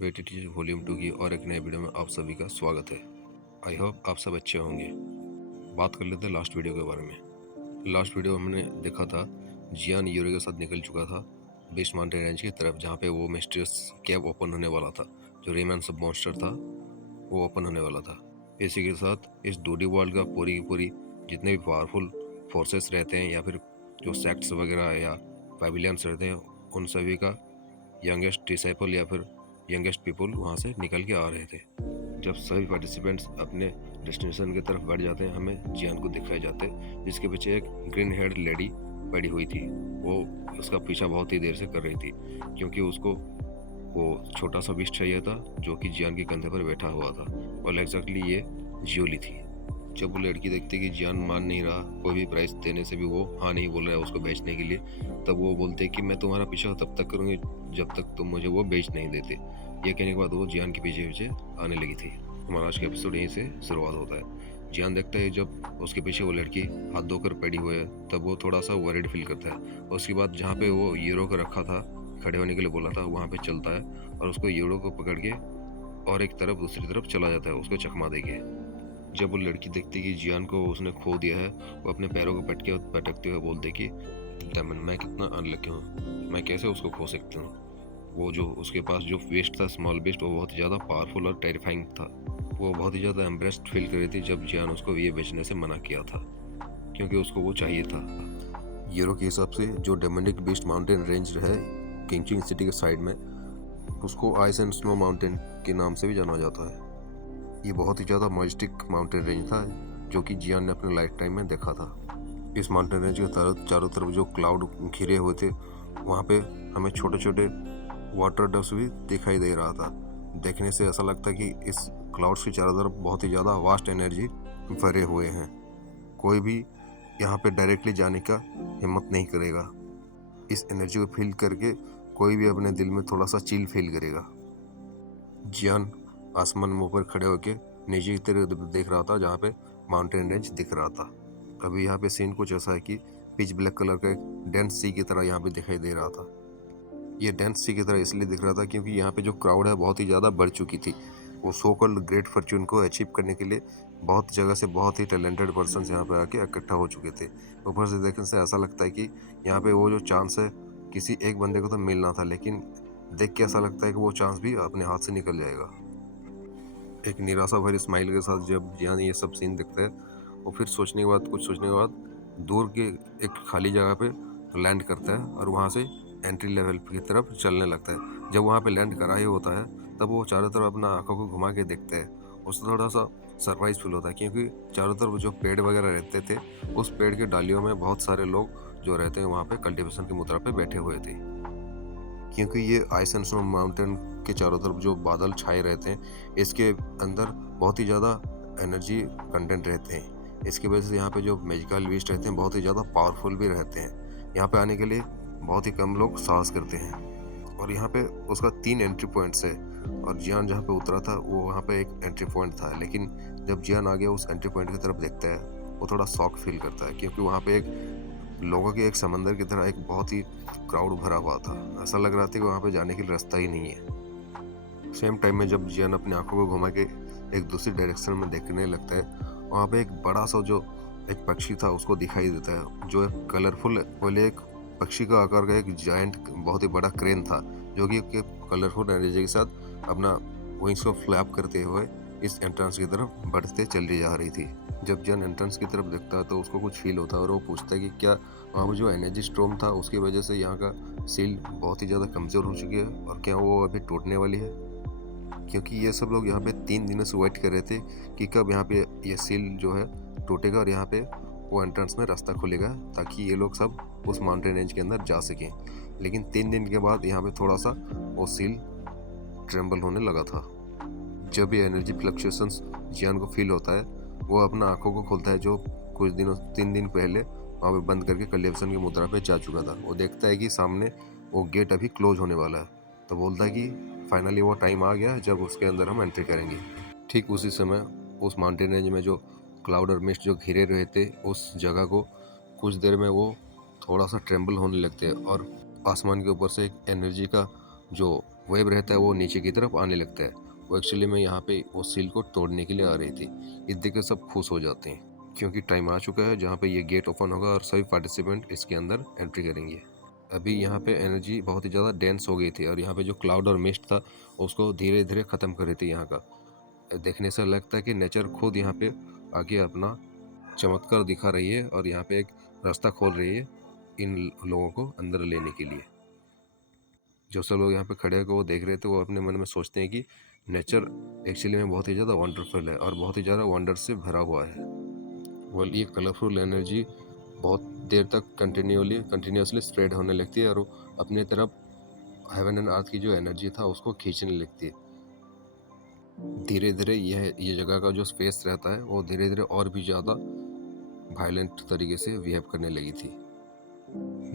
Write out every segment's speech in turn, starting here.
वेटी teacher volume 2 की और एक नए वीडियो में आप सभी का स्वागत है। आई होप आप सब अच्छे होंगे। बात कर लेते हैं लास्ट वीडियो के बारे में। लास्ट वीडियो में हमने देखा था जियान यूरो के साथ निकल चुका था बेस्ट माउंटेन रेंज की तरफ, जहाँ पे वो मिस्टीरियस केव ओपन होने वाला था। जो रेमैन सब मॉन्स्टर था वो ओपन होने वाला था। इसी के साथ इस डूडी वर्ल्ड का पूरी की पूरी जितने भी पावरफुल फोर्सेस रहते हैं या फिर जो सेक्ट्स वगैरह या पैविलियंस रहते हैं, उन सभी का यंगेस्ट डिसाइपल या फिर यंगेस्ट पीपल वहाँ से निकल के आ रहे थे। जब सभी पार्टिसिपेंट्स अपने डेस्टिनेशन की तरफ बढ़ जाते हैं, हमें जियान को दिखाए जाते हैं, जिसके पीछे एक ग्रीन हेयर्ड लेडी पड़ी हुई थी। वो उसका पीछा बहुत ही देर से कर रही थी, क्योंकि उसको वो छोटा सा विश चाहिए था जो कि जियान के कंधे पर बैठा हुआ था, और एग्जैक्टली ये जियोली थी। जब वो लड़की देखती कि जियान मान नहीं रहा, कोई भी प्राइस देने से भी वो हाँ नहीं बोल रहा है उसको बेचने के लिए, तब वो बोलते कि मैं तुम्हारा पीछा तब तक करूँगी जब तक तुम मुझे वो बेच नहीं देते। ये कहने के बाद वो जियान के पीछे पीछे आने लगी थी। हमारा आज का एपिसोड यहीं से शुरुआत होता है। जियान देखता है जब उसके पीछे वो लड़की हाथ धोकर पड़ी हुई है, तब वो थोड़ा सा वरीड फील करता है। उसके बाद जहाँ पे वो यूरो को रखा था, खड़े होने के लिए बोला था, वहाँ पे चलता है और उसको यूरो को पकड़ के और एक तरफ दूसरी तरफ चला जाता है उसको चकमा देके। जब वो लड़की देखती कि जियान को उसने खो दिया है, वो अपने पैरों को पटकते हुए बोलते कि डेमन, मैं कितना अनलकी हूँ, मैं कैसे उसको खो सकती हूँ। वो जो उसके पास जो बेस्ट था, स्मॉल बेस्ट, वो बहुत ही ज़्यादा पावरफुल और टेरिफाइंग था। वो बहुत ही ज़्यादा एम्प्रेस्ड फील कर रही थी जब जियान उसको ये बेचने से मना किया था, क्योंकि उसको वो चाहिए था। यूरो के हिसाब से जो डेमोनिक बीस्ट माउंटेन रेंज है किंगचिंग सिटी के साइड में, उसको आइस एंड स्नो माउंटेन के नाम से भी जाना जाता है। ये बहुत ही ज़्यादा मजेस्टिक माउंटेन रेंज था जो कि जियान ने अपने लाइफ टाइम में देखा था। इस माउंटेन रेंज के चारों तरफ जो क्लाउड घिरे हुए थे, वहाँ पे हमें छोटे छोटे वाटर डस्ट भी दिखाई दे रहा था। देखने से ऐसा लगता है कि इस क्लाउड्स के चारों तरफ बहुत ही ज़्यादा वास्ट एनर्जी भरे हुए हैं। कोई भी यहाँ पे डायरेक्टली जाने का हिम्मत नहीं करेगा। इस एनर्जी को फील करके कोई भी अपने दिल में थोड़ा सा चिल फील करेगा। जियान आसमान में ऊपर खड़े होकर नीचे की तरफ देख रहा था जहाँ पे माउंटेन रेंज दिख रहा था। अभी यहाँ पे सीन कुछ ऐसा है कि पिच ब्लैक कलर का एक डेंस सी की तरह यहाँ पे दिखाई दे रहा था। ये डेंस सी की तरह इसलिए दिख रहा था क्योंकि यहाँ पे जो क्राउड है बहुत ही ज़्यादा बढ़ चुकी थी। वो सो कॉल्ड ग्रेट फॉर्च्यून को अचीव करने के लिए बहुत जगह से बहुत ही टैलेंटेड पर्सन यहाँ पे आके इकट्ठा हो चुके थे। ऊपर से देखने से ऐसा लगता है कि यहाँ पे वो जो चांस है किसी एक बंदे को तो मिलना था, लेकिन देख के ऐसा लगता है कि वो चांस भी अपने हाथ से निकल जाएगा। एक निराशा भरी स्माइल के साथ जब जियान ये सब सीन देखता है, वो फिर कुछ सोचने के बाद दूर के एक खाली जगह पे लैंड करता है और वहाँ से एंट्री लेवल की तरफ चलने लगता है। जब वहाँ पे लैंड करा ही होता है, तब वो चारों तरफ अपना आंखों को घुमा के देखता है। उससे थोड़ा सा सरप्राइज फील होता है, क्योंकि चारों तरफ जो पेड़ वगैरह रहते थे, उस पेड़ के डालियों में बहुत सारे लोग जो रहते हैं वहाँ पे कल्टीवेशन की मुद्रा पे बैठे हुए थे। क्योंकि ये आइस एंड स्नो माउंटेन के चारों तरफ जो बादल छाए रहते हैं, इसके अंदर बहुत ही ज़्यादा एनर्जी कंटेंट रहते हैं। इसकी वजह से यहाँ पे जो मैजिकल बीस्ट रहते हैं बहुत ही ज़्यादा पावरफुल भी रहते हैं। यहाँ पे आने के लिए बहुत ही कम लोग साहस करते हैं। और यहाँ पे उसका 3 एंट्री पॉइंट्स है, और जियान जहाँ पे उतरा था वो वहाँ पे एक एंट्री पॉइंट था। लेकिन जब जियान आगे उस एंट्री पॉइंट की तरफ देखता है, वो थोड़ा शॉक फील करता है, क्योंकि वहाँ पे एक लोगों के एक समंदर की तरह एक बहुत ही क्राउड भरा हुआ था। ऐसा लग रहा था कि वहाँ पे जाने के लिए रास्ता ही नहीं है। सेम टाइम में जब जियान अपनी आंखों को घुमा के एक दूसरी डायरेक्शन में देखने लगता है, वहाँ पे एक बड़ा सा जो एक पक्षी था उसको दिखाई देता है, जो एक कलरफुल बोले एक पक्षी का आकार का एक जायंट बहुत ही बड़ा क्रेन था, जो कि कलरफुल एनर्जी के साथ अपना विंग्स को फ्लैप करते हुए इस एंट्रेंस की तरफ बढ़ते चली जा रही थी। जब जन एंट्रेंस की तरफ देखता है तो उसको कुछ फील होता है, और वो पूछता है कि क्या वहाँ पर जो एनर्जी स्टॉर्म था उसकी वजह से यहाँ का सील बहुत ही ज़्यादा कमज़ोर हो चुकी है, और क्या वो अभी टूटने वाली है। क्योंकि ये सब लोग यहाँ पे 3 दिनों से वेट कर रहे थे कि कब यहाँ पे ये सील जो है टूटेगा और यहाँ पे वो एंट्रेंस में रास्ता खुलेगा, ताकि ये लोग सब उस माउंटेन रेंज के अंदर जा सकें। लेकिन 3 दिन के बाद यहाँ पे थोड़ा सा वो सील ट्रेम्बल होने लगा था। जब ये एनर्जी फ्लक्चुएशंस जियान को फील होता है, वो अपना आंखों को खोलता है, जो कुछ दिनों 3 दिन पहले वहाँ पे बंद करके कलिप्सन की मुद्रा पे जा चुका था। वो देखता है कि सामने वो गेट अभी क्लोज होने वाला है, तो बोलता है कि फाइनली वो टाइम आ गया जब उसके अंदर हम एंट्री करेंगे। ठीक उसी समय उस माउंटेन रेंज में जो क्लाउड और मिस्ट जो घिरे रहे थे, उस जगह को कुछ देर में वो थोड़ा सा ट्रेम्बल होने लगते हैं, और आसमान के ऊपर से एक एनर्जी का जो वेब रहता है वो नीचे की तरफ आने लगता है। वो एक्चुअली में यहाँ पे वो सील को तोड़ने के लिए आ रही थी। इस देख कर सब खुश हो जाते हैं क्योंकि टाइम आ चुका है जहाँ पे ये गेट ओपन होगा और सभी पार्टिसिपेंट इसके अंदर एंट्री करेंगे। अभी यहाँ पे एनर्जी बहुत ही ज़्यादा डेंस हो गई थी और यहाँ पे जो क्लाउड और मिस्ट था उसको धीरे धीरे ख़त्म कर रही थी। यहाँ का देखने से लगता है कि नेचर खुद यहाँ पे आगे अपना चमत्कार दिखा रही है और यहाँ पे एक रास्ता खोल रही है इन लोगों को अंदर लेने के लिए। जो सब लोग यहाँ पे खड़े होकर वो देख रहे थे वो अपने मन में सोचते हैं कि नेचर एक्चुअली में बहुत ही ज़्यादा वंडरफुल है और बहुत ही ज़्यादा वंडर से भरा हुआ है। वो ये कलरफुल एनर्जी बहुत देर तक कंटिन्यूसली स्प्रेड होने लगती है और वो अपने तरफ हेवन एंड अर्थ की जो एनर्जी था उसको खींचने लगती है। धीरे धीरे ये जगह का जो स्पेस रहता है वो धीरे धीरे और भी ज़्यादा वायलेंट तरीके से बिहेव करने लगी थी।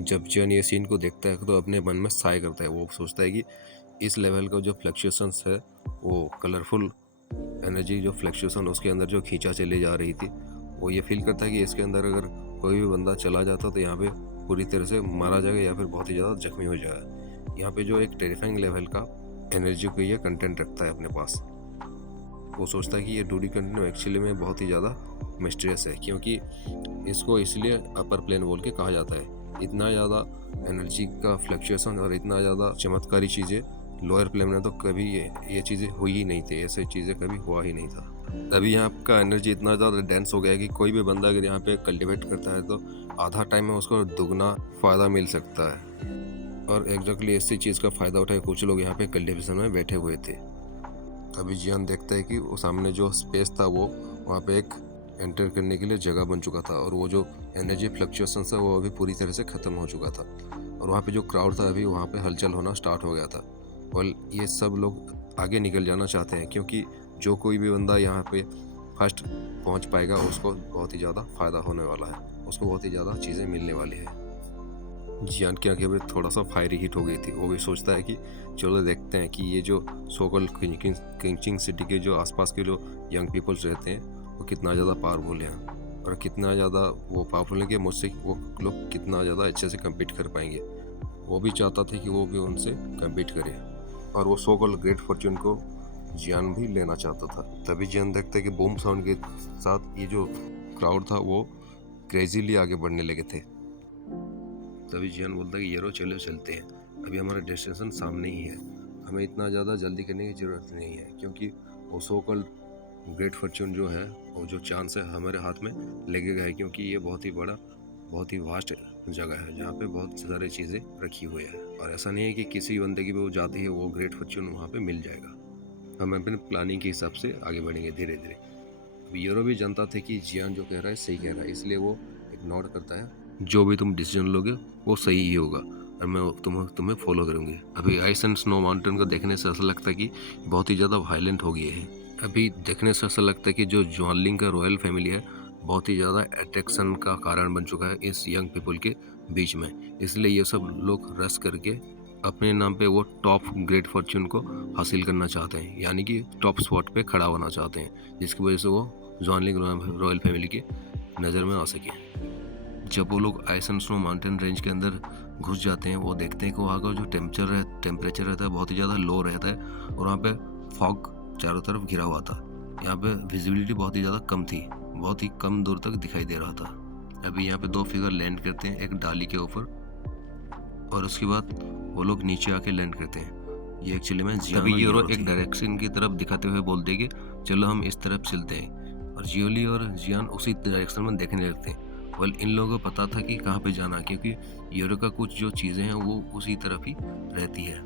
जब जियान ये सीन को देखता है तो अपने मन में साय करता है। वो सोचता है कि इस लेवल का जो फ्लक्चुएशंस है वो कलरफुल एनर्जी जो फ्लक्चुएशन उसके अंदर जो खींचा चली जा रही थी, वो ये फील करता है कि इसके अंदर अगर कोई भी बंदा चला जाता तो यहाँ पे पूरी तरह से मारा जाएगा या फिर बहुत ही ज़्यादा जख्मी हो जाएगा। यहाँ पे जो एक टेरिफाइंग लेवल का एनर्जी को ये कंटेंट रखता है अपने पास। वो सोचता है कि ये डूडी कंटिन्यू एक्चुअली में बहुत ही ज़्यादा मिस्टीरियस है क्योंकि इसको इसलिए अपर प्लेन बोल के कहा जाता है। इतना ज़्यादा एनर्जी का फ्लक्चुएशन और इतना ज़्यादा चमत्कारी चीज़ें लोअर प्लेन में तो कभी ये चीज़ें हुई ही नहीं थी, ऐसे चीज़ें कभी हुआ ही नहीं था। तभी यहाँ का एनर्जी इतना ज़्यादा डेंस हो गया है कि कोई भी बंदा अगर यहाँ पे कल्टिवेट करता है तो आधा टाइम में उसको दुगना फ़ायदा मिल सकता है। और एग्जैक्टली इसी चीज़ का फ़ायदा उठाए कुछ लोग यहाँ पे कल्टिवेशन में बैठे हुए थे। तभी जियान देखता है कि वो सामने जो स्पेस था वो वहाँ पे एक एंटर करने के लिए जगह बन चुका था और वो जो एनर्जी फ्लक्चुएशन था वो अभी पूरी तरह से ख़त्म हो चुका था और वहाँ पे जो क्राउड था अभी वहाँ पे हलचल होना स्टार्ट हो गया था। और ये सब लोग आगे निकल जाना चाहते हैं क्योंकि जो कोई भी बंदा यहाँ पे फर्स्ट पहुँच पाएगा उसको बहुत ही ज़्यादा फ़ायदा होने वाला है, उसको बहुत ही ज़्यादा चीज़ें मिलने वाली है। जियान की आंखें भी थोड़ा सा फायरी हिट हो गई थी। वो भी सोचता है कि चलो देखते हैं कि ये जो सोकल किंगचिंग सिटी के जो आसपास के जो यंग पीपल्स रहते हैं वो कितना ज़्यादा पावरफुल हैं और कितना ज़्यादा वो पावरफुल है कि मुझसे वो लोग कितना ज़्यादा अच्छे से कम्पीट कर पाएंगे। वो भी चाहता था कि वो भी उनसे कम्पीट करे और वो सोकल ग्रेट फॉर्च्यून को जियान भी लेना चाहता था। तभी जियान देखता है कि बूम साउंड के साथ ये जो क्राउड था वो क्रेजीली आगे बढ़ने लगे थे। तभी जियान बोलता है कि येरो चलो चलते हैं, अभी हमारा डेस्टिनेशन सामने ही है, हमें इतना ज़्यादा जल्दी करने की ज़रूरत नहीं है क्योंकि वो सोकल ग्रेट फॉर्च्यून जो है वो जो चांस है हमारे हाथ में लगेगा है क्योंकि ये बहुत ही बड़ा बहुत ही वास्ट जगह है जहाँ पे बहुत सारी चीज़ें रखी हुई है और ऐसा नहीं है कि किसी बंदे की भी वो जाती है वो ग्रेट फॉर्च्यून वहाँ पे मिल जाएगा। हम अपने प्लानिंग के हिसाब से आगे बढ़ेंगे धीरे धीरे। अब यूरो भी जानता था कि जियान जो कह रहा है सही कह रहा है, इसलिए वो एक नोट करता है, जो भी तुम डिसीजन लोगे वो सही ही होगा और मैं तुम्हें फॉलो करूँगी। अभी आइस एंड स्नो माउंटेन को देखने से ऐसा लगता है कि बहुत ही ज़्यादा वायलेंट हो गया है। अभी देखने से ऐसा लगता है कि जो ज्वानलिंग का रॉयल फैमिली है बहुत ही ज़्यादा अट्रैक्शन का कारण बन चुका है इस यंग पीपल के बीच में, इसलिए ये सब लोग रश करके अपने नाम पे वो टॉप ग्रेट फॉर्च्यून को हासिल करना चाहते हैं, यानी कि टॉप स्पॉट पे खड़ा होना चाहते हैं जिसकी वजह से वो ज्वानलिंग रॉयल फैमिली की नज़र में आ सके। जब वो लोग ice and snow mountain range के अंदर घुस जाते हैं वो देखते हैं कि वहाँ का जो टेम्परेचर रहता है बहुत ही ज़्यादा लो रहता है और वहाँ पे फॉग चारों तरफ घिरा हुआ था। यहाँ पे विजिबिलिटी बहुत ही ज़्यादा कम थी, बहुत ही कम दूर तक दिखाई दे रहा था। अभी यहाँ पे दो फिगर लैंड करते हैं एक डाली के ऊपर और उसके बाद वो लोग नीचे आके लैंड करते हैं। ये एक्चुअली में अभी यूरो एक डायरेक्शन की तरफ दिखाते हुए बोल देंगे चलो हम इस तरफ चलते हैं और जियोली और जियान उसी डायरेक्शन में देखने लगते हैं। वेल इन लोगों को पता था कि कहाँ पे जाना क्योंकि यूरो का कुछ जो चीज़ें हैं वो उसी तरफ ही रहती है।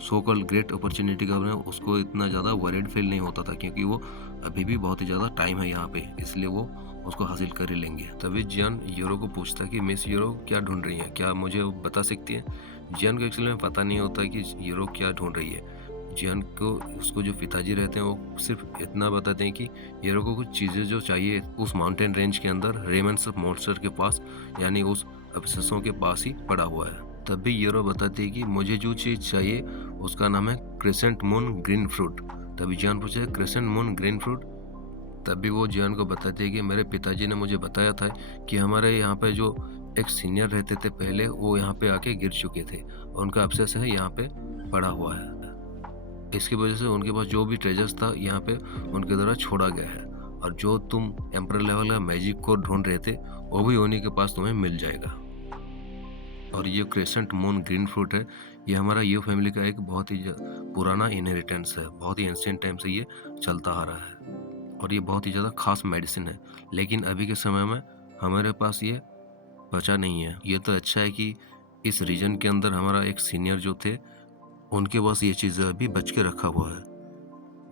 सो कॉल्ड ग्रेट अपॉर्चुनिटी का उसको इतना ज़्यादा वरीड फील नहीं होता था क्योंकि वो अभी भी बहुत ही ज़्यादा टाइम है यहाँ पे, इसलिए वो उसको हासिल कर ही लेंगे। तभी जियान यूरो को पूछता कि मिस यूरो क्या ढूंढ रही है, क्या मुझे बता सकती है। जियान को एक्चुअली में पता नहीं होता कि यूरो क्या ढूंढ रही है। जियान को उसको जो पिताजी रहते हैं वो सिर्फ इतना बताते हैं कि यूरो को कुछ चीज़ें जो चाहिए उस माउंटेन रेंज के अंदर रेमंड्स मॉन्स्टर के पास, यानी उस अब्सेसों के पास ही पड़ा हुआ है। तभी यूरो बताती है कि मुझे जो चीज़ चाहिए उसका नाम है क्रेसेंट मून ग्रीन फ्रूट। तभी जियान पूछे क्रेसेंट मून ग्रीन फ्रूट। तभी वो जियान को बताती है कि मेरे पिताजी ने मुझे बताया था कि हमारे यहाँ पे जो एक सीनियर रहते थे पहले वो यहाँ पे आके गिर चुके थे और उनका अब्सेस है यहाँ पे पड़ा हुआ है। इसकी वजह से उनके पास जो भी ट्रेजर्स था यहाँ पे उनके द्वारा छोड़ा गया है, और जो तुम एम्परर लेवल का मैजिक को ढूंढ रहे थे वो भी उन्हीं के पास तुम्हें मिल जाएगा। और ये क्रेसेंट मून ग्रीन फ्रूट है, ये हमारा यो फैमिली का एक बहुत ही पुराना इनहेरिटेंस है, बहुत ही एंशिएंट टाइम से ये चलता आ रहा है, और ये बहुत ही ज़्यादा खास मेडिसिन है। लेकिन अभी के समय में हमारे पास ये बचा नहीं है। ये तो अच्छा है कि इस रीजन के अंदर हमारा एक सीनियर जो थे उनके पास ये चीज़ अभी बच के रखा हुआ है।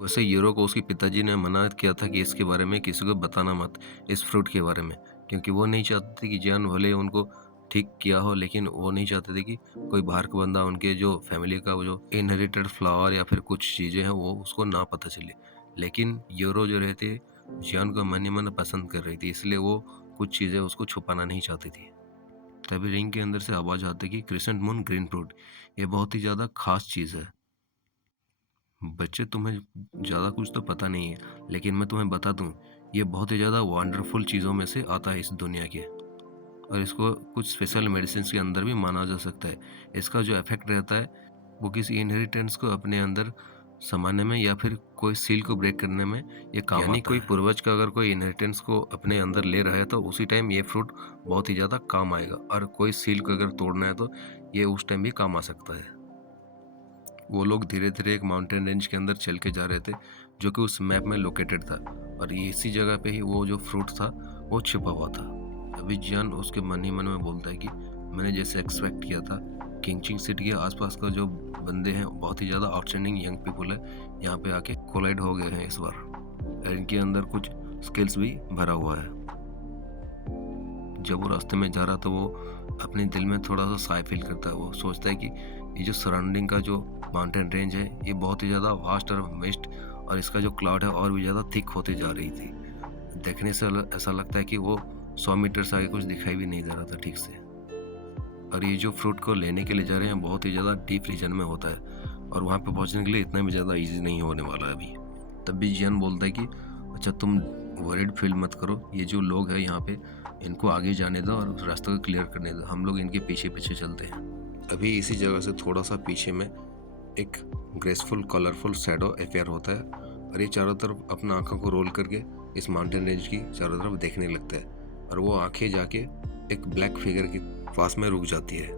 वैसे यूरो को उसके पिताजी ने मना किया था कि इसके बारे में किसी को बताना मत, इस फ्रूट के बारे में, क्योंकि वो नहीं चाहते थे कि जियान भले उनको ठीक किया हो, लेकिन वो नहीं चाहते थे कि कोई बाहर का बंदा उनके जो फैमिली का वो जो इनहेरिटेड फ्लावर या फिर कुछ चीज़ें हैं वो उसको ना पता चले। लेकिन यूरो जो रहते जियान को मन ही मन पसंद कर रही थी, इसलिए वो कुछ चीज़ें उसको छुपाना नहीं चाहती थी। तभी रिंग के अंदर से आवाज़ आती कि क्रिसेंट मून ग्रीन फ्रूट ये बहुत ही ज़्यादा खास चीज़ है। बच्चे, तुम्हें ज़्यादा कुछ तो पता नहीं है, लेकिन मैं तुम्हें बता दूं, ये बहुत ही ज़्यादा वंडरफुल चीज़ों में से आता है इस दुनिया के, और इसको कुछ स्पेशल मेडिसिन के अंदर भी माना जा सकता है। इसका जो इफेक्ट रहता है वो किसी इनहेरिटेंस को अपने अंदर समाने में या फिर कोई सील को ब्रेक करने में ये काम आता है। कोई पूर्वज का अगर कोई इनहेरिटेंस को अपने अंदर ले रहा है तो उसी टाइम ये फ्रूट बहुत ही ज़्यादा काम आएगा, और कोई सील को अगर तोड़ना है तो ये उस टाइम भी काम आ सकता है। वो लोग धीरे धीरे एक माउंटेन रेंज के अंदर चल के जा रहे थे जो कि उस मैप में लोकेटेड था, और इसी जगह पे ही वो जो फ्रूट था वो छिपा हुआ था। अभी जियान उसके मन ही मन में बोलता है कि मैंने जैसे एक्सपेक्ट किया था, किंगचिंग सिटी के आसपास का जो बंदे हैं बहुत ही ज़्यादा आउटस्टैंडिंग यंग पीपल है, यहाँ पे आके कोलाइड हो गए हैं इस बार, और इनके अंदर कुछ स्किल्स भी भरा हुआ है। जब वो रास्ते में जा रहा तो वो अपने दिल में थोड़ा सा साय फील करता है। वो सोचता है कि ये जो सराउंडिंग का जो माउंटेन रेंज है ये बहुत ही ज़्यादा वास्ट और मिस्ट, और इसका जो क्लाउड है और भी ज़्यादा थिक होते जा रही थी। देखने से ऐसा लगता है कि वो 100 मीटर से आगे कुछ दिखाई भी नहीं दे रहा था ठीक से। और ये जो फ्रूट को लेने के लिए जा रहे हैं बहुत ही ज़्यादा डीप रीजन में होता है, और वहाँ पे पहुँचने के लिए इतना भी ज़्यादा ईजी नहीं होने वाला है अभी। तब भी जियान बोलता है कि अच्छा तुम वरीड फील मत करो, ये जो लोग हैं यहाँ पे इनको आगे जाने दो और उस रास्ते को क्लियर करने दो, हम लोग इनके पीछे पीछे चलते हैं। अभी इसी जगह से थोड़ा सा पीछे में एक ग्रेसफुल कलरफुल शैडो अफेयर होता है, और ये चारों तरफ अपना आंखों को रोल करके इस माउंटेन रेंज की चारों तरफ देखने लगता है, और वो आंखें जाके एक ब्लैक फिगर के पास में रुक जाती है।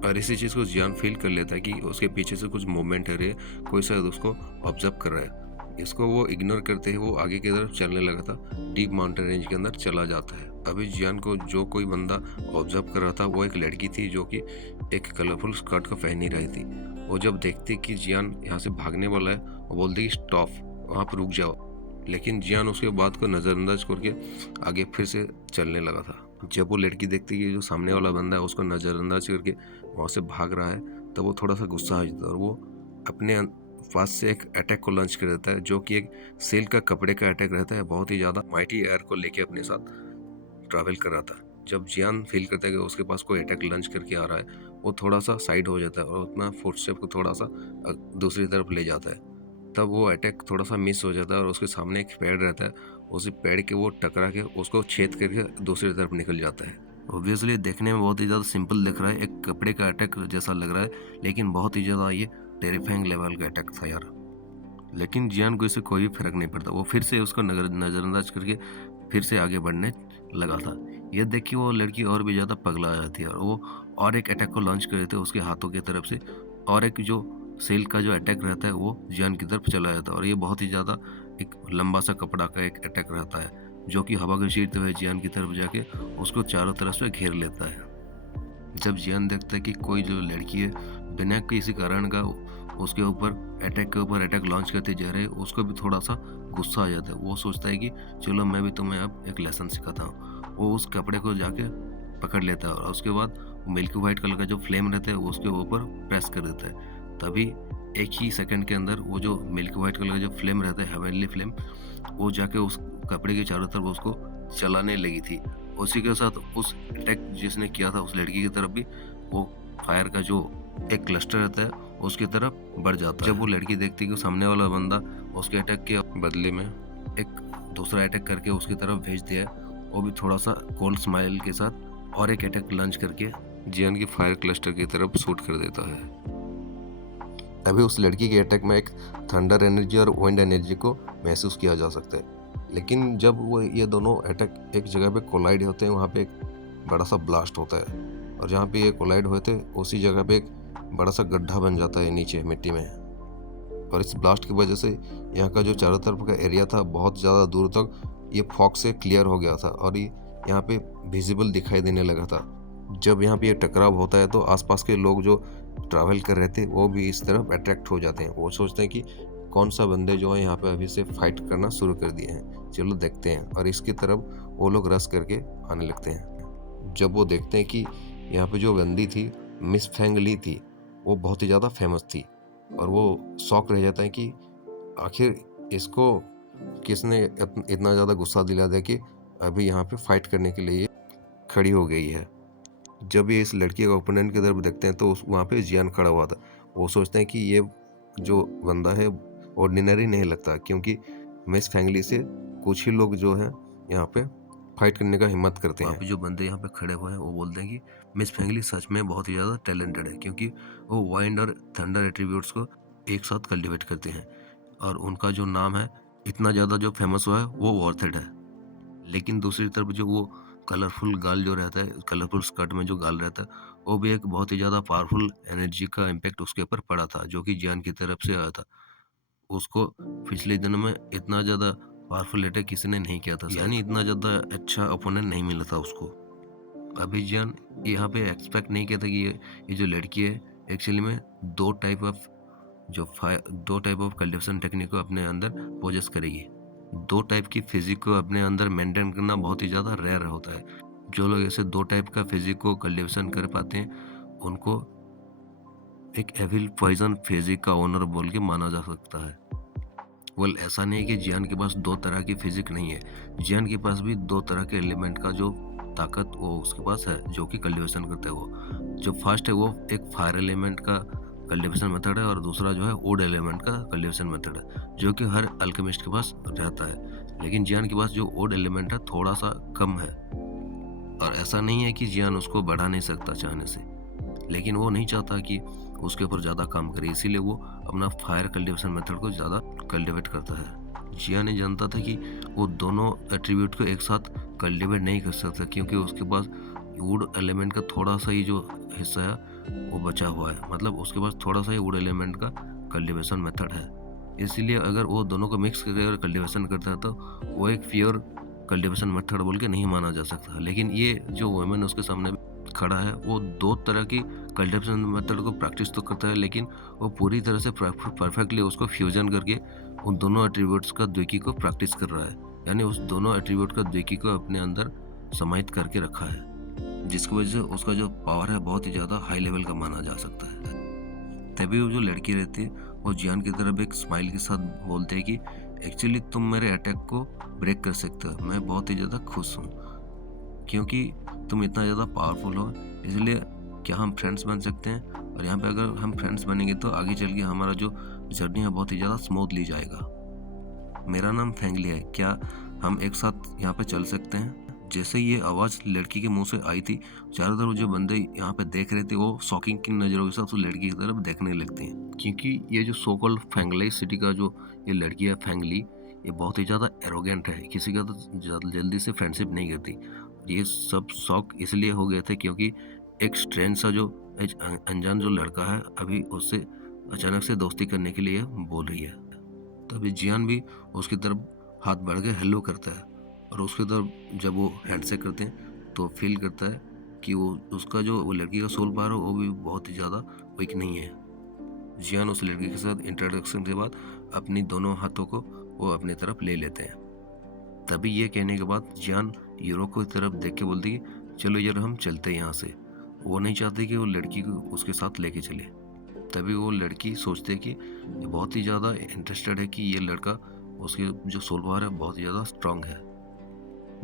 और इसी चीज़ को जियान फील कर लेता है कि उसके पीछे से कुछ मूवमेंट है, कोई शायद उसको ऑब्जर्व कर रहा है। इसको वो इग्नोर करते ही वो आगे की तरफ चलने लगा था, डीप माउंटेन रेंज के अंदर चला जाता है। अभी जियान को जो कोई बंदा ऑब्जर्व कर रहा था वो एक लड़की थी जो कि एक कलरफुल स्कर्ट को पहनी रही थी। वो जब देखती कि जियान यहाँ से भागने वाला है वो बोलती कि स्टॉप, वहाँ पर रुक जाओ, लेकिन जियान उसके बात को नज़रअंदाज करके आगे फिर से चलने लगा था। जब वो लड़की देखती कि जो सामने वाला बंदा है उसको नज़रअंदाज करके वहाँ से भाग रहा है तो वो थोड़ा सा गुस्सा आ जाता है, और वो अपने पास से एक अटैक को लॉन्च कर देता है जो कि एक सेल का कपड़े का अटैक रहता है। बहुत ही ज़्यादा माइटी एयर को लेके अपने साथ ट्रैवल कर रहा था। जब जियान फील करता है कि उसके पास कोई अटैक लॉन्च करके आ रहा है, वो थोड़ा सा साइड हो जाता है और अपना फुटस्टेप को थोड़ा सा दूसरी तरफ ले जाता है। तब वो अटैक थोड़ा सा मिस हो जाता है और उसके सामने एक पेड़ रहता है, उसी पेड़ के वो टकरा के उसको छेद करके दूसरी तरफ निकल जाता है। ऑब्वियसली देखने में बहुत ही ज़्यादा सिंपल दिख रहा है, एक कपड़े का अटैक जैसा लग रहा है, लेकिन बहुत ही ज़्यादा ये टेरिफाइंग लेवल का अटैक था यार। लेकिन जियान को इससे कोई फर्क नहीं पड़ता, वो फिर से उसको नज़रअंदाज करके फिर से आगे बढ़ने लगा था। ये देख के वो लड़की और भी ज़्यादा पगला जाती है, और वो और एक अटैक को लॉन्च कर देते उसके हाथों की तरफ से, और एक जो सेल का जो अटैक रहता है वो जियान की तरफ चला जाता है, और ये बहुत ही ज़्यादा एक लंबा सा कपड़ा का एक अटैक रहता है जो कि हवा घसीटते हुए जियान की तरफ जाके उसको चारों तरफ से घेर लेता है। जब जियान देखता है कि कोई जो लड़की है बिना किसी कारण का उसके ऊपर अटैक लॉन्च करते जा रहे हैं, उसको भी थोड़ा सा गुस्सा आ जाता है। वो सोचता है कि चलो मैं भी तुम्हें अब एक लेसन सिखाता हूँ। वो उस कपड़े को जाके पकड़ लेता है और उसके बाद मिल्की वाइट कलर का जो फ्लेम रहता है वो उसके ऊपर प्रेस कर देता है। तभी एक ही सेकंड के अंदर वो जो मिल्की वाइट कलर का जो फ्लेम रहता है, हेवनली फ्लेम, वो जाके उस कपड़े के चारों तरफ उसको चलाने लगी थी। उसी के साथ उस अटैक जिसने किया था उस लड़की की तरफ भी वो फायर का जो एक क्लस्टर रहता है उसकी तरफ बढ़ जाता है। जब वो लड़की देखती कि सामने वाला बंदा उसके अटैक के बदले में एक दूसरा अटैक करके उसकी तरफ भेज दिया, वो भी थोड़ा सा कोल्ड स्माइल के साथ और एक अटैक लॉन्च करके जियान की फायर क्लस्टर की तरफ शूट कर देता है। तभी उस लड़की के अटैक में एक थंडर एनर्जी और विंड एनर्जी को महसूस किया जा सकता है। लेकिन जब वो ये दोनों अटैक एक जगह पे कोलाइड होते हैं, वहाँ पे एक बड़ा सा ब्लास्ट होता है, और जहाँ पे ये कोलाइड हुए थे उसी जगह पे एक बड़ा सा गड्ढा बन जाता है नीचे मिट्टी में। और इस ब्लास्ट की वजह से यहाँ का जो चारों तरफ का एरिया था बहुत ज़्यादा दूर तक ये फॉग से क्लियर हो गया था, और ये यहाँ पे विजिबल दिखाई देने लगा था। जब यहाँ पे ये टकराव होता है तो आसपास के लोग जो ट्रैवल कर रहे थे वो भी इस तरफ अट्रैक्ट हो जाते हैं। वो सोचते हैं कि कौन सा बंदे जो है यहाँ पे अभी से फाइट करना शुरू कर दिए हैं, चलो देखते हैं, और इसकी तरफ वो लोग रश करके आने लगते हैं। जब वो देखते हैं कि यहाँ पे जो बंदी थी मिस फेंग ली थी, वो बहुत ही ज़्यादा फेमस थी, और वो शॉक रह जाता है कि आखिर इसको किसने इतना ज़्यादा गुस्सा दिला दिया कि अभी यहाँ पे फाइट करने के लिए खड़ी हो गई है। जब ये इस लड़की का ओपोनेंट की तरफ देखते हैं तो वहाँ पे जियान खड़ा हुआ था। वो सोचते हैं कि ये जो बंदा है ऑर्डिनरी नहीं लगता, क्योंकि मिस फैंगली से कुछ ही लोग जो है यहाँ पे फाइट करने का हिम्मत करते हैं। वहाँ पे जो बंदे यहाँ पे खड़े हुए हैं वो बोलते हैं कि मिस फैंगली सच में बहुत ही ज़्यादा टैलेंटेड है, क्योंकि वो वाइंड और थंडर एट्रीब्यूट्स को एक साथ कल्टिवेट करते हैं, और उनका जो नाम है इतना ज़्यादा जो फेमस हुआ है वो वर्थ इट है। लेकिन दूसरी तरफ जो वो कलरफुल गाल जो रहता है, कलरफुल स्कर्ट में जो गाल रहता है, वो भी एक बहुत ही ज़्यादा पावरफुल एनर्जी का इम्पैक्ट उसके ऊपर पड़ा था, जो कि जियान की तरफ से आया था। उसको पिछले दिनों में इतना ज़्यादा पावरफुल अटैक किसी ने नहीं किया था, यानी इतना ज़्यादा अच्छा ओपोनेंट नहीं मिला था उसको। अभी जियान यहाँ पे एक्सपेक्ट नहीं किया था कि ये जो लड़की है एक्चुअली में दो टाइप ऑफ कल्टिवेशन टेक्निक को अपने अंदर पोजेस करेगी। दो टाइप की फिजिक को अपने अंदर मेंटेन करना बहुत ही ज़्यादा रेयर होता है। जो लोग ऐसे दो टाइप का फिजिक को कल्टिवेशन कर पाते हैं उनको एक एविल पॉइजन फिजिक का ओनर बोल के माना जा सकता है। वेल, ऐसा नहीं है कि जियान के पास दो तरह की फिजिक नहीं है। जियान के पास भी दो तरह के एलिमेंट का जो ताकत वो उसके पास है, जो कि कल्टिवेशन करते हैं। वो जो फर्स्ट है वो एक फायर एलिमेंट का कल्टिवेशन मेथड है, और दूसरा जो है वुड एलिमेंट का कल्टिवेशन मेथड है, जो कि हर अल्केमिस्ट के पास रहता है। लेकिन जियान के पास जो वुड एलिमेंट है थोड़ा सा कम है, और ऐसा नहीं है कि जियान उसको बढ़ा नहीं सकता चाहने से, लेकिन वो नहीं चाहता कि उसके ऊपर ज़्यादा काम करे, इसीलिए वो अपना फायर कल्टिवेशन मेथड को ज़्यादा कल्टिवेट करता है। जियान ने जानता था कि वो दोनों एट्रीब्यूट को एक साथ कल्टिवेट नहीं कर सकता, क्योंकि उसके पास वुड एलिमेंट का थोड़ा सा ही जो हिस्सा है वो बचा हुआ है, मतलब उसके पास थोड़ा सा ही वुड एलिमेंट का कल्टिवेशन मेथड है। इसलिए अगर वो दोनों को मिक्स करके अगर कल्टिवेशन करता है तो वो एक प्योर कल्टिवेशन मेथड बोल के नहीं माना जा सकता। लेकिन ये जो वुमेन उसके सामने खड़ा है वो दो तरह की कल्टिवेशन मेथड को प्रैक्टिस तो करता है, लेकिन वो पूरी तरह से परफेक्टली उसको फ्यूजन करके उन दोनों एट्रीब्यूट्स का द्विकी को प्रैक्टिस कर रहा है, यानी उस दोनों एट्रीब्यूट का द्विकी को अपने अंदर समाहित करके रखा है, जिसकी वजह से उसका जो पावर है बहुत ही ज़्यादा हाई लेवल का माना जा सकता है। तभी वो जो लड़की रहती है वो जियान की तरफ एक स्माइल के साथ बोलते हैं कि एक्चुअली तुम मेरे अटैक को ब्रेक कर सकते हो, मैं बहुत ही ज़्यादा खुश हूँ क्योंकि तुम इतना ज़्यादा पावरफुल हो, इसलिए क्या हम फ्रेंड्स बन सकते हैं? और यहाँ पे अगर हम फ्रेंड्स बनेंगे तो आगे चल के हमारा जो जर्नी है बहुत ही ज़्यादा स्मूथली जाएगा। मेरा नाम फेंगली है, क्या हम एक साथ यहाँ पे चल सकते हैं? जैसे ये आवाज़ लड़की के मुंह से आई थी, चारों तरफ जो बंदे यहाँ पे देख रहे थे वो शॉकिंग की नज़रों के साथ उस लड़की की तरफ देखने लगते हैं, क्योंकि ये जो सो कॉल्ड फेंगलाई सिटी का जो ये लड़की है फेंगली, ये बहुत ही ज़्यादा एरोगेंट है, किसी का तो जल्दी से फ्रेंडशिप नहीं करती। ये सब शौक इसलिए हो गए थे क्योंकि एक स्ट्रेंज सा जो अनजान जो लड़का है अभी उससे अचानक से दोस्ती करने के लिए बोल रही है। तभी जियान भी उसकी तरफ हाथ बढ़ के हेलो करता है, और उसकी तरफ जब वो हैंडशेक करते हैं तो फील करता है कि वो उसका जो वो लड़की का सोल पावर है वो भी बहुत ही ज़्यादा वीक नहीं है। जियान उस लड़की के साथ इंट्रोडक्शन के बाद अपनी दोनों हाथों को वो अपनी तरफ ले लेते हैं। तभी ये कहने के बाद जियान यूरो की तरफ देख के बोलती है चलो यार हम चलते हैं यहाँ से। वो नहीं चाहती कि वो लड़की को उसके साथ लेके चले। तभी वो लड़की सोचते है कि ये बहुत ही ज़्यादा इंटरेस्टेड है कि ये लड़का उसके जो सोल पावर है बहुत ही ज़्यादा स्ट्रांग है,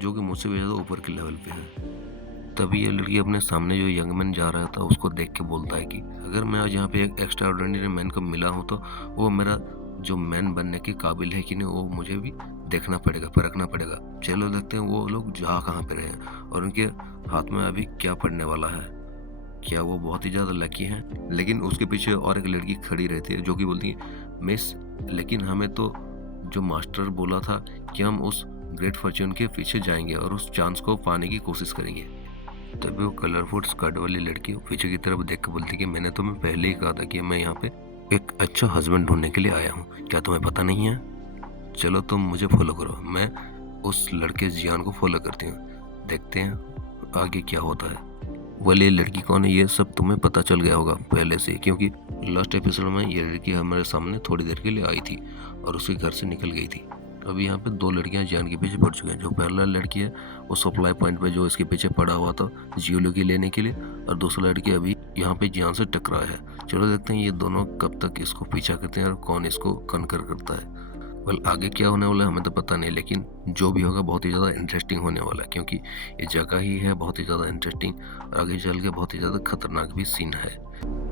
जो कि मुझसे भी ज़्यादा ऊपर के लेवल पे है। तभी ये लड़की अपने सामने जो यंग मैन जा रहा था उसको देख के बोलता है कि अगर मैं आज यहाँ पे एक एक्स्ट्रा ऑर्डिनरी मैन को मिला हूँ तो वो मेरा जो मैन बनने के काबिल है कि नहीं वो मुझे भी देखना पड़ेगा, परखना पड़ेगा। चलो देखते हैं वो लोग जा कहाँ पे रहे हैं और उनके हाथ में अभी क्या पड़ने वाला है। क्या वो बहुत ही ज़्यादा लकी हैं? लेकिन उसके पीछे और एक लड़की खड़ी रहती है जो कि बोलती है, मिस, लेकिन हमें तो जो मास्टर बोला था कि हम उस ग्रेट फॉर्च्यून के पीछे जाएंगे और उस चांस को पाने की कोशिश करेंगे। तभी वो कलरफुल स्कर्ट वाली लड़की पीछे की तरफ देख कर बोलती कि मैंने तुम्हें पहले ही कहा था कि मैं यहाँ पे एक अच्छा हस्बैंड ढूंढने के लिए आया हूँ, क्या तुम्हें पता नहीं है? चलो तुम मुझे फॉलो करो। मैं उस लड़के जियान को फॉलो करती हूँ, देखते हैं आगे क्या होता है। वाली लड़की कौन है ये सब तुम्हें पता चल गया होगा पहले से, क्योंकि लास्ट एपिसोड में ये लड़की हमारे सामने थोड़ी देर के लिए आई थी और उसके घर से निकल गई थी। अभी यहाँ पे दो लड़कियां जियान के पीछे पड़ चुकी हैं। जो पहला लड़की है वो सप्लाई पॉइंट पे जो इसके पीछे पड़ा हुआ था जियोलॉजी लेने के लिए, और दूसरा लड़की अभी यहाँ पे जियान से टकरा है। चलो देखते हैं ये दोनों कब तक इसको पीछा करते हैं और कौन इसको कनकर करता है। वेल, आगे क्या होने वाला है हमें तो पता नहीं, लेकिन जो भी होगा बहुत ही ज़्यादा इंटरेस्टिंग होने वाला है, क्योंकि ये जगह ही है बहुत ही ज़्यादा इंटरेस्टिंग और आगे चल के बहुत ही ज़्यादा खतरनाक भी सीन है।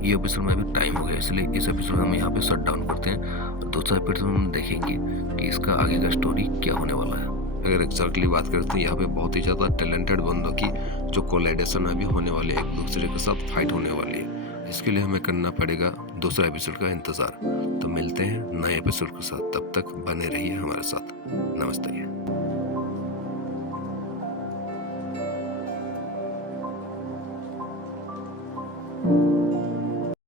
ये एपिसोड में भी टाइम हो गया, इसलिए इस एपिसोड हम यहाँ पे शट डाउन करते हैं और दूसरा एपिसोड हम देखेंगे कि इसका आगे का स्टोरी क्या होने वाला है। अगर एग्जैक्टली बात करते हैं यहाँ पे बहुत ही ज़्यादा टैलेंटेड बंदों की जो कोलाइडेशन अभी होने वाली है, एक दूसरे के साथ फाइट होने वाली है। इसके लिए हमें करना पड़ेगा दूसरा एपिसोड का इंतज़ार। तो मिलते हैं नए एपिसोड के साथ, तब तक बने रहिए हमारे साथ। नमस्ते।